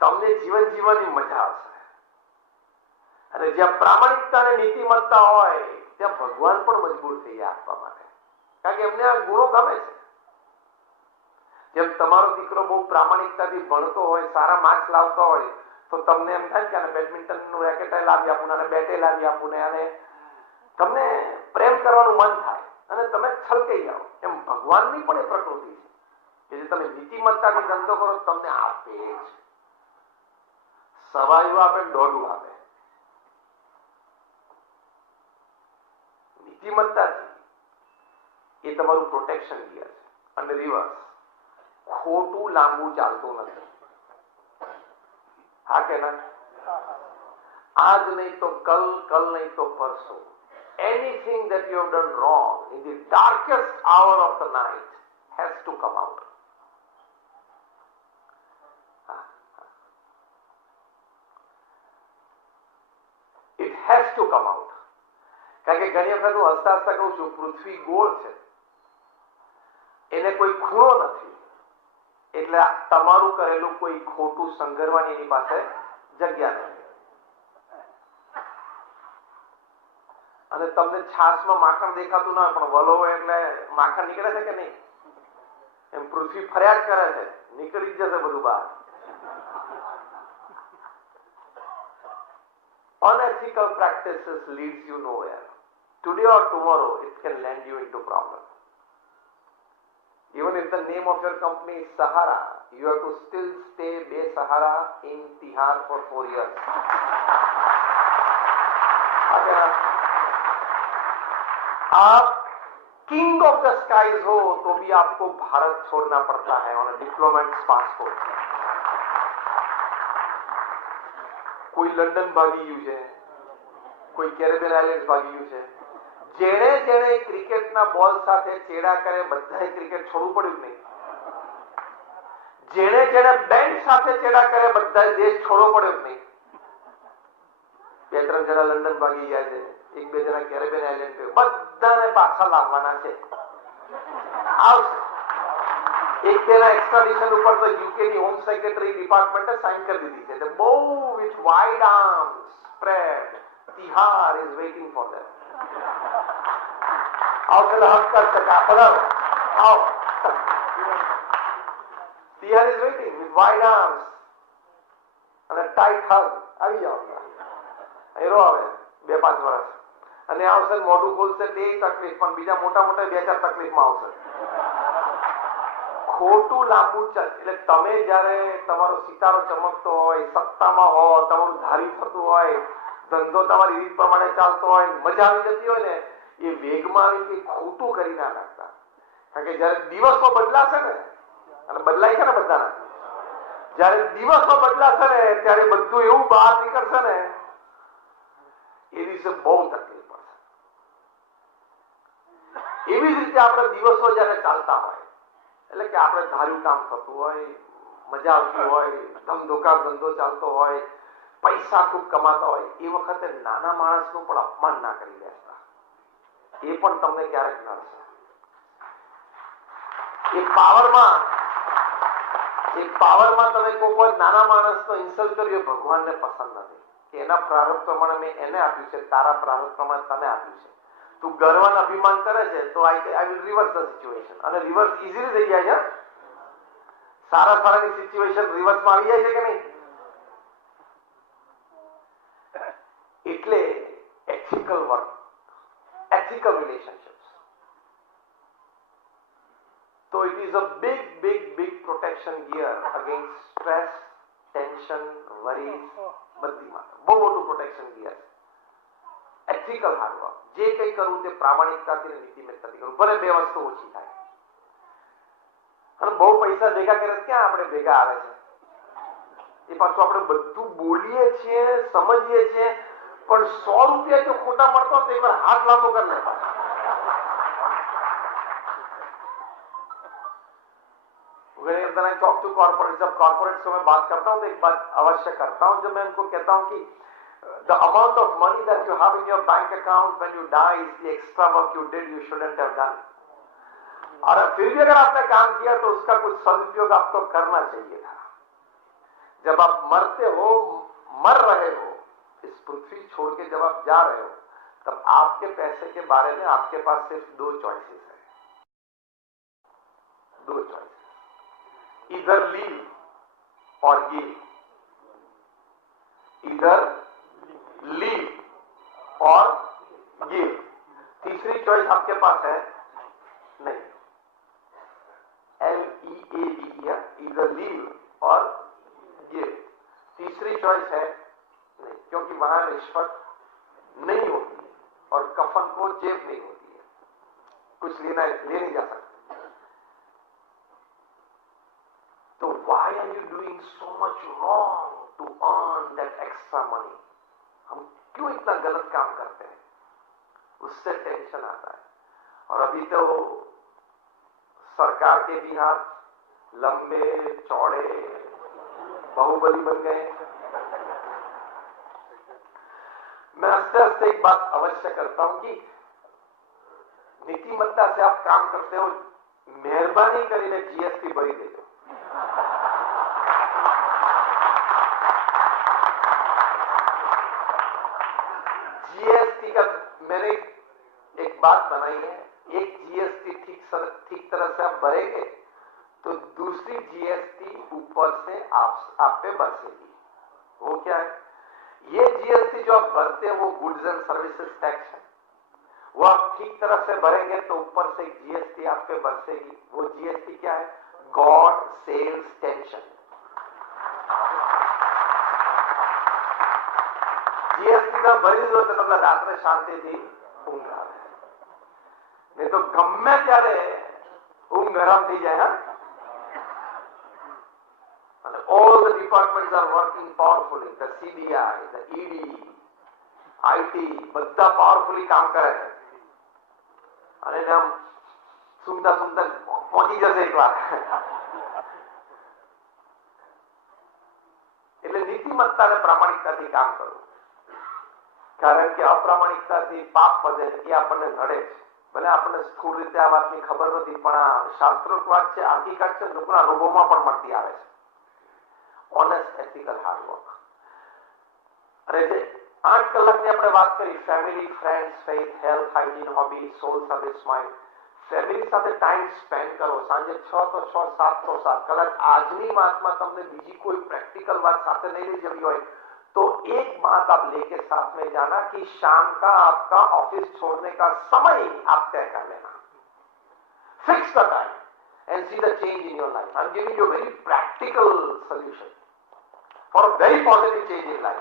તમને જીવન જીવવાની મજા આવશે. અને જ્યાં પ્રામાણિકતા અને નીતિમત્તા હોય ત્યાં ભગવાન પણ મજબૂર થઈ જાય આપવા માટે, કારણ કે એમને આ ગુણો ગમે છે. જેમ તમારો દીકરો બહુ પ્રામાણિકતાથી ભણતો હોય, સારા માર્ક્સ લાવતો હોય, તો તમને એમ થાય કે આને બેડમિન્ટનનું રેકેટ લાવી આપું, આને બેટે લાવી આપું ને, અને તમને પ્રેમ કરવાનું મન થાય અને તમે છલકાઈ જાઓ. એમ ભગવાનની પણ એ પ્રકૃતિ છે કે જે તમે નીતિમત્તાથી ધંધો કરો તમને આપે જ. સવાયું આપે, દોઢું આપે. નીતિમત્તાથી એ તમારું પ્રોટેક્શન ગિયર છે. અને રિવર્સ, ખોટું લાંબુ ચાલતું નથી. હા કે ના? આજ નહીં તો કલ, કલ નહીં તો પરસો. Anything that you have done wrong in the darkest hour of the night has to come out. It has to come out. કારણ કે ઘણી વખત હું હસતા હસતા કહું છું, પૃથ્વી ગોળ છે, એને કોઈ ખૂણો નથી, એટલે તમારું કરેલું કોઈ ખોટું સંઘરવાની એની પાસે જગ્યા નથી. અને તમને છાશમાં માખણ દેખાતું ના, પણ વલો એટલે માખણ નીકળે છે કે નહીં? એમ પૃથ્વી ફરિયાદ કરે છે, નીકળી જ જશે બધું બહાર. Unethical practices leads you nowhere. Today or tomorrow, it can land you into problem. Even if the name of your company is Sahara, you have to still stay Be-Sahara in Tihar for 4 years. आप king of the skies हो तो भी आपको भारत छोड़ना पड़ता है on a diplomats passport. કોઈ London ભાગી ગયું છે, કોઈ કેરેબિયન આઇલેન્ડ ભાગી ગયું છે. જેણે જેણે ક્રિકેટના બોલ સાથે ચેડા કરે બધાએ ક્રિકેટ છોડવું પડ્યું નહીં. જેણે જેણે બેન્ડ સાથે ચેડા કરે બધાએ દેશ છોડવો પડ્યો નહીં. 2-3 જણા લંડન ભાગી ગયા છે, 1-2 જણા કેરેબિયન આઇલેન્ડ પર, બધાને પાછા લાવવાના છે. આવશે. એક તેના એક્સ્ટ્રાડિશન ઉપર તો યુકેની હોમ સેક્રેટરી ડિપાર્ટમેન્ટે સાઇન કરી દીધી છે. બહુ with wide arms spread, Tihar is waiting for them. આવશે હક કરશે કે પધારો, આવો. Tihar is waiting with wide arms અને ટાઈટ હગ. આવી જાઓ. હીરો આવે 2-5 વર્ષ અને આવશે, મોઢું ખોલશે તે તકલીફ, પણ બીજા મોટા મોટા 2-4 તકલીફમાં આવશે. ખોટું લાંબુ ચાલ. એટલે તમે જયારે તમારો સિતારો ચમકતો હોય, સત્તામાં હો, તમારું ધારી થતું હોય, ધંધો તમારી રીત પ્રમાણે ચાલતો હોય, મજા આવી જતી હોય ને, એ વેગમાં આવી કે ખોટું કરી ના નાખતા. કારણ કે જયારે દિવસો બદલાશે ને, અને બદલાય છે ને બધાના, જયારે દિવસો બદલાશે ને ત્યારે બધું એવું બહાર નીકળશે ને, એ દિવસે બહુ તકલીફ પડશે. એવી જ રીતે આપણે દિવસો જયારે ચાલતા હોય, એટલે કે આપણે ધાર્યું કામ થતું હોય, મજા આવતી હોય, ધમધોકાર ધંધો ચાલતો હોય, પૈસા ખૂબ કમાતા હોય, એ વખતે નાના માણસનું પણ અપમાન ના કરી બેસતા. એ પણ તમને ક્યારેક નડશે. એ પાવરમાં તમે કોઈ વાર નાના માણસનો ઇન્સલ્ટ કર્યો, ભગવાનને પસંદ નથી કે એના પ્રારબ્ધ પ્રમાણે મેં એને આપ્યું છે, તારા પ્રારબ્ધ પ્રમાણે તને આપ્યું છે. તું ગર્વનું અભિમાન કરે છે તો I will reverse the situation. અને રિવર્સ ઇઝીલી થઈ જાય છે. સારા સારાની સિચ્યુએશન રિવર્સમાં આવી જાય છે કે નહીં? એટલે એથિકલ વર્ક, એથિકલ રિલેશનશિપ્સ, તો it is a big big big protection gear against stress, tension, worries, બધીમાં બહુ મોટું પ્રોટેક્શન ગિયર. એથિકલ હાર્ડવર્ક, જે કંઈ કરવું તે પ્રામાણિકતાથી અને નીતિમત્તાથી કરવું, ભલે 2 વસ્તુ ઓછી થાય. અને બહુ પૈસા ભેગા કરે ક્યાં આપણે ભેગા આવે છે? એ પાછું આપણે બધું બોલીએ છીએ, સમજીએ છીએ, પણ 100 રૂપિયા જો ખોટા મળતો તો એકવાર હાથ લાંબો કરી લે. when I talk to corporates, जब corporates को मैं बात करता हूँ तो एक बात अवश्य करता हूँ, जब मैं उनको कहता हूँ कि the amount of money that you have in your bank account when you die is the extra work you did you shouldn't have done. और फिर भी अगर आपने काम किया तो उसका कुछ सदुपयोग आपको करना चाहिए था. जब आप मरते हो, मर रहे हो, इस पृथ्वी छोड़ के जब आप जा रहे हो, तब आपके पैसे के बारे में आपके पास सिर्फ दो चॉइसेस है, दो चॉइसेस, इधर लीव और गिव, इधर लीव और गिव। तीसरी चॉइस आपके पास है नहीं, LEAV, इधर लीव और गिव। तीसरी चॉइस है नहीं, क्योंकि वहां रिश्वत नहीं होती है और कफन को जेब नहीं होती है, कुछ ले नहीं जा सकता। तो why are you doing so much wrong to earn that extra money? हम क्यों इतना गलत काम करते हैं? उससे टेंशन आता है। और अभी तो सरकार के भी हाथ लंबे चौड़े बाहुबली बन गए। मैं हंसते हंसते एक बात अवश्य करता हूं कि नीतिमत्ता से आप काम करते हो, मेहरबानी કરીને जीएसटी भरी दे दो। जीएसटी का मैंने एक बात बनाई है, एक जीएसटी ठीक तरह से आप भरेंगे तो दूसरी जीएसटी ऊपर से आप पे बरसेगी। वो क्या है? ये जीएसटी जो आप भरते हैं वो गुड्स एंड सर्विसेज टैक्स है, वो आप ठीक तरह से भरेंगे तो ऊपर से जीएसटी आप पे बरसेगी। वो जीएसटी क्या है? God saves tension. जीएसटी का भरी दो तो मतलब रात में शांति थी, ઊંઘ આવે, नहीं तो गम्मे ત્યારે ઊંઘ હરામ થઈ જાય। All the departments are working powerfully, the CBI, the ED, IT, બધા powerfully કામ કરે છે અને આમ સુંદર સુંદર પહોંચી જશે એકવાર। એટલે નીતિમત્તા અને પ્રામાણિકતાથી કામ કરવું, કારણ કે અપ્રામાણિકતાથી પાપ વધે એ આપણને નડે છે। ભલે આપણને સ્થૂળ રીતે આ વાતની ખબર નથી, પણ આ શાસ્ત્રોક્ત વાત છે, હકીકત છે, લોકોના અનુભવમાં પણ મળતી આવે છે। Honest ethical hard work. અને જે 8 કલાકની આપણે વાત કરી, family, friends, faith, health, hygiene, hobby, soul service, mind, family સાથે ટાઈમ સ્પેન્ડ કરો। સાંજે 6 તો 6, 7 તો 7 કલાક। આજની વાતમાં તમને બીજી कोई प्रैक्टिकल बात साथ नहीं ले जमी हो तो एक बात आप लेके साथ में जाना कि शाम का आपका ऑफिस छोड़ने का समय आप तय कर लेना। Fix the time and see the change in your life. I am giving you very practical solution for a very positive change in life.